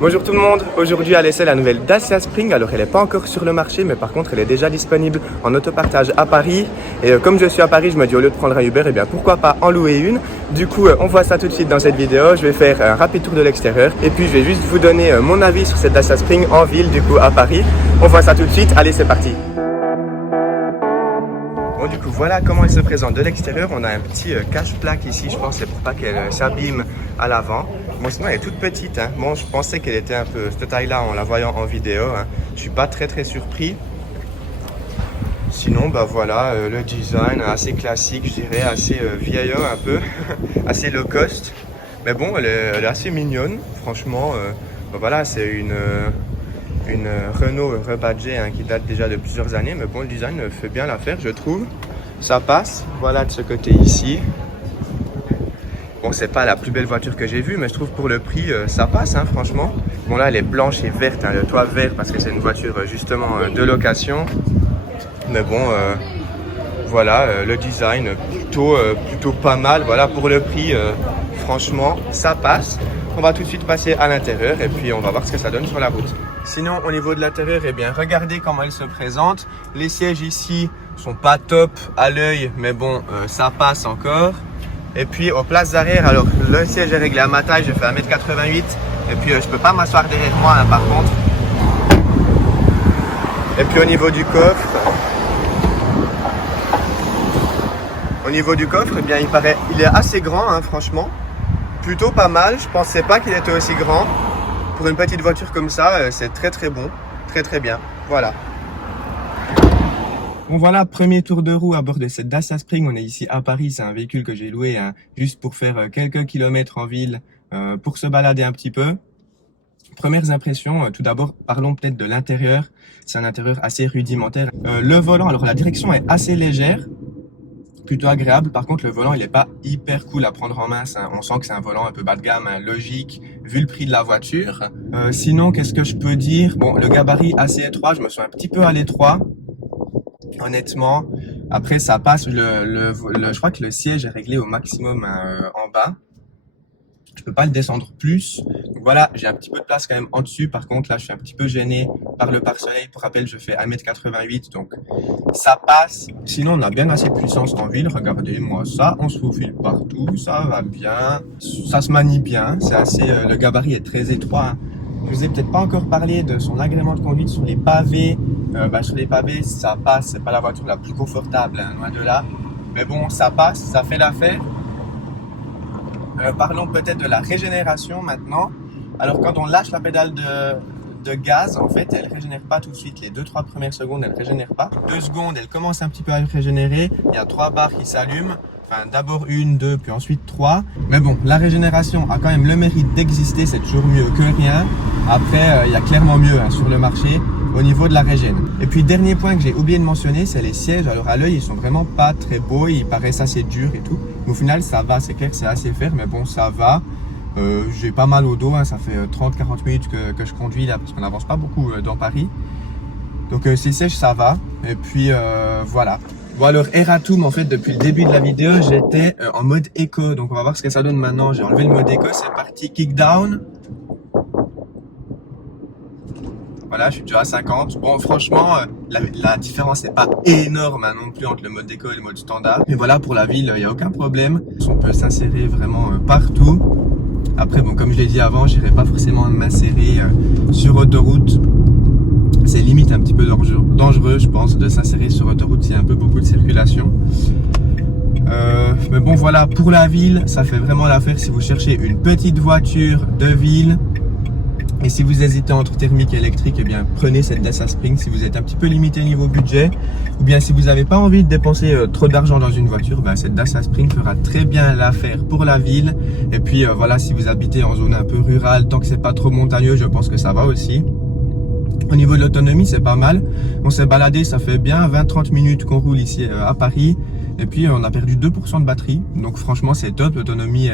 Bonjour tout le monde, aujourd'hui à l'essai la nouvelle Dacia Spring. Alors elle n'est pas encore sur le marché mais par contre elle est déjà disponible en autopartage à Paris. Et comme je suis à Paris, je me dis au lieu de prendre un Uber, et bien pourquoi pas en louer une. Du coup on voit ça tout de suite dans cette vidéo. Je vais faire un rapide tour de l'extérieur et puis je vais juste vous donner mon avis sur cette Dacia Spring en ville du coup à Paris. On voit ça tout de suite, allez c'est parti. Bon du coup voilà comment elle se présente de l'extérieur. On a un petit cache-plaque ici, je pense c'est pour pas qu'elle s'abîme à l'avant. Bon sinon elle est toute petite hein. Bon je pensais qu'elle était un peu cette taille là en la voyant en vidéo hein. Je suis pas très surpris. Sinon bah voilà le design assez classique je dirais, assez vieillot un peu, assez low cost. Mais bon elle est assez mignonne franchement. Bah, voilà c'est une Renault rebadgée hein, qui date déjà de plusieurs années, mais bon le design fait bien l'affaire je trouve, ça passe. Voilà de ce côté ici. Bon c'est pas la plus belle voiture que j'ai vue mais je trouve pour le prix ça passe hein, franchement. Bon là elle est blanche et verte, hein, le toit vert parce que c'est une voiture justement de location. Mais bon voilà le design plutôt pas mal. Voilà pour le prix franchement ça passe. On va tout de suite passer à l'intérieur et puis on va voir ce que ça donne sur la route. Sinon au niveau de l'intérieur, eh bien regardez comment elle se présente. Les sièges ici sont pas top à l'œil mais bon ça passe encore. Et puis aux places d'arrière, alors le siège est réglé à ma taille, je fais 1m88 et puis je peux pas m'asseoir derrière moi hein, par contre. Et puis au niveau du coffre, eh bien il est assez grand hein, franchement. Plutôt pas mal, je pensais pas qu'il était aussi grand. Pour une petite voiture comme ça, c'est très bon, très bien, voilà. Bon voilà, premier tour de roue à bord de cette Dacia Spring. On est ici à Paris, c'est un véhicule que j'ai loué hein, juste pour faire quelques kilomètres en ville, pour se balader un petit peu. Premières impressions, tout d'abord parlons peut-être de l'intérieur. C'est un intérieur assez rudimentaire. Le volant, alors la direction est assez légère, plutôt agréable. Par contre le volant il est pas hyper cool à prendre en main, on sent que c'est un volant un peu bas de gamme hein, logique vu le prix de la voiture. Sinon qu'est-ce que je peux dire, bon le gabarit assez étroit, je me sens un petit peu à l'étroit honnêtement. Après ça passe, je crois que le siège est réglé au maximum en bas. Je peux pas le descendre plus. Donc voilà, j'ai un petit peu de place quand même en dessus. Par contre, là, je suis un petit peu gêné par le pare-soleil. Pour rappel, je fais 1m88, donc ça passe. Sinon, on a bien assez de puissance en ville. Regardez-moi ça, on se faufile partout, ça va bien. Ça se manie bien, c'est assez... le gabarit est très étroit. Je vous ai peut-être pas encore parlé de son agrément de conduite sur les pavés. Sur les pavés, ça passe. C'est pas la voiture la plus confortable, hein, loin de là. Mais bon, ça passe, ça fait l'affaire. Parlons peut-être de la régénération maintenant. Alors quand on lâche la pédale de gaz, en fait, elle régénère pas tout de suite. Les 2-3 premières secondes, elle régénère pas. 2 secondes, elle commence un petit peu à régénérer. Il y a 3 barres qui s'allument. Enfin, d'abord 1, 2, puis ensuite 3. Mais bon, la régénération a quand même le mérite d'exister. C'est toujours mieux que rien. Après, il y a clairement mieux hein, sur le marché au niveau de la régène. Et puis dernier point que j'ai oublié de mentionner, c'est les sièges. Alors à l'œil ils sont vraiment pas très beaux, ils paraissent assez durs et tout, mais au final ça va, c'est clair que c'est assez fer, mais bon ça va. J'ai pas mal au dos hein. Ça fait 30-40 minutes que je conduis là parce qu'on n'avance pas beaucoup dans Paris, donc ces sièges ça va. Et puis voilà. Bon alors Eratum, en fait depuis le début de la vidéo j'étais en mode éco, donc on va voir ce que ça donne maintenant. J'ai enlevé le mode éco, c'est parti, kick down. Voilà, je suis déjà à 50. Bon, franchement, la différence n'est pas énorme hein, non plus entre le mode éco et le mode standard. Mais voilà, pour la ville, il n'y a aucun problème. On peut s'insérer vraiment partout. Après, bon, comme je l'ai dit avant, je n'irai pas forcément m'insérer sur autoroute. C'est limite un petit peu dangereux, je pense, de s'insérer sur autoroute s'il y a un peu beaucoup de circulation. Mais bon, voilà, pour la ville, ça fait vraiment l'affaire si vous cherchez une petite voiture de ville. Et si vous hésitez entre thermique et électrique, eh bien prenez cette Dacia Spring si vous êtes un petit peu limité niveau budget. Ou bien si vous n'avez pas envie de dépenser trop d'argent dans une voiture, cette Dacia Spring fera très bien l'affaire pour la ville. Et puis voilà, si vous habitez en zone un peu rurale, tant que c'est pas trop montagneux, je pense que ça va aussi. Au niveau de l'autonomie, c'est pas mal. On s'est baladé, ça fait bien 20-30 minutes qu'on roule ici à Paris. Et puis on a perdu 2% de batterie, donc franchement c'est top, l'autonomie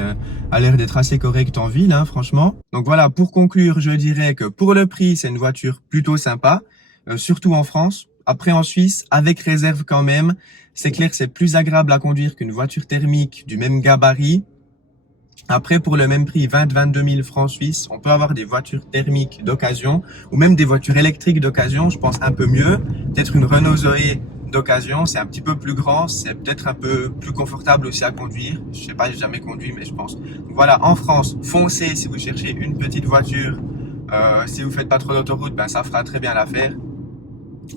a l'air d'être assez correcte en ville, hein, franchement. Donc voilà, pour conclure, je dirais que pour le prix, c'est une voiture plutôt sympa, surtout en France. Après en Suisse, avec réserve quand même, c'est clair que c'est plus agréable à conduire qu'une voiture thermique du même gabarit. Après, pour le même prix, 20-22 000 francs suisses, on peut avoir des voitures thermiques d'occasion ou même des voitures électriques d'occasion, je pense un peu mieux. Peut-être une Renault Zoé d'occasion, c'est un petit peu plus grand, c'est peut-être un peu plus confortable aussi à conduire. Je sais pas, j'ai jamais conduit, mais je pense. Donc voilà, en France, foncez si vous cherchez une petite voiture. Si vous faites pas trop d'autoroute, ben ça fera très bien l'affaire.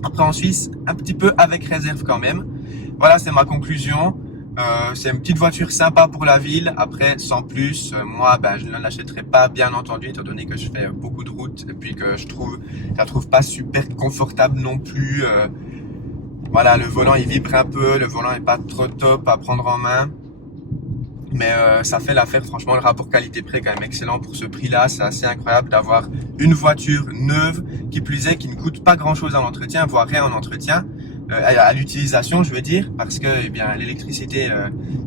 Après en Suisse, un petit peu avec réserve quand même. Voilà, c'est ma conclusion. C'est une petite voiture sympa pour la ville. Après, sans plus, moi, ben, je ne l'achèterai pas, bien entendu, étant donné que je fais beaucoup de routes et puis que je la trouve pas super confortable non plus. Voilà, le volant il vibre un peu, le volant est pas trop top à prendre en main. Mais ça fait l'affaire, franchement, le rapport qualité-prix est quand même excellent pour ce prix-là. C'est assez incroyable d'avoir une voiture neuve, qui plus est, qui ne coûte pas grand-chose en entretien, voire rien en entretien, à l'utilisation, je veux dire, parce que eh bien l'électricité,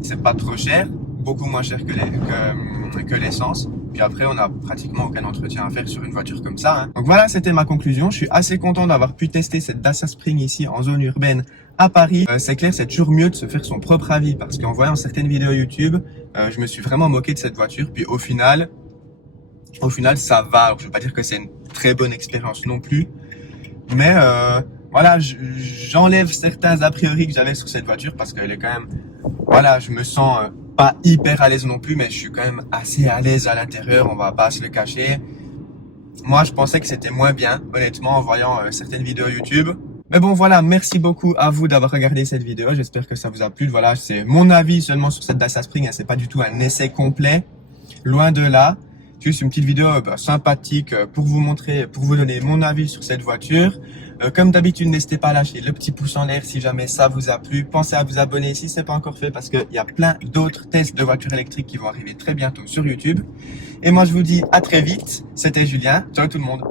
c'est pas trop cher, beaucoup moins cher que l'essence. Puis après, on n'a pratiquement aucun entretien à faire sur une voiture comme ça, hein. Donc voilà, c'était ma conclusion. Je suis assez content d'avoir pu tester cette Dacia Spring ici en zone urbaine à Paris. C'est clair, c'est toujours mieux de se faire son propre avis parce qu'en voyant certaines vidéos YouTube, je me suis vraiment moqué de cette voiture. Puis au final, ça va. Alors, je veux pas dire que c'est une très bonne expérience non plus, mais voilà, j'enlève certains a priori que j'avais sur cette voiture parce qu'elle est quand même, voilà, je me sens pas hyper à l'aise non plus, mais je suis quand même assez à l'aise à l'intérieur, on va pas se le cacher. Moi, je pensais que c'était moins bien, honnêtement, en voyant certaines vidéos YouTube. Mais bon, voilà, merci beaucoup à vous d'avoir regardé cette vidéo. J'espère que ça vous a plu. Voilà, c'est mon avis seulement sur cette Dacia Spring, hein, c'est pas du tout un essai complet, loin de là. Juste une petite vidéo sympathique pour vous montrer, pour vous donner mon avis sur cette voiture. Comme d'habitude, n'hésitez pas à lâcher le petit pouce en l'air si jamais ça vous a plu. Pensez à vous abonner si ce n'est pas encore fait parce qu'il y a plein d'autres tests de voitures électriques qui vont arriver très bientôt sur YouTube. Et moi, je vous dis à très vite. C'était Julien. Ciao tout le monde.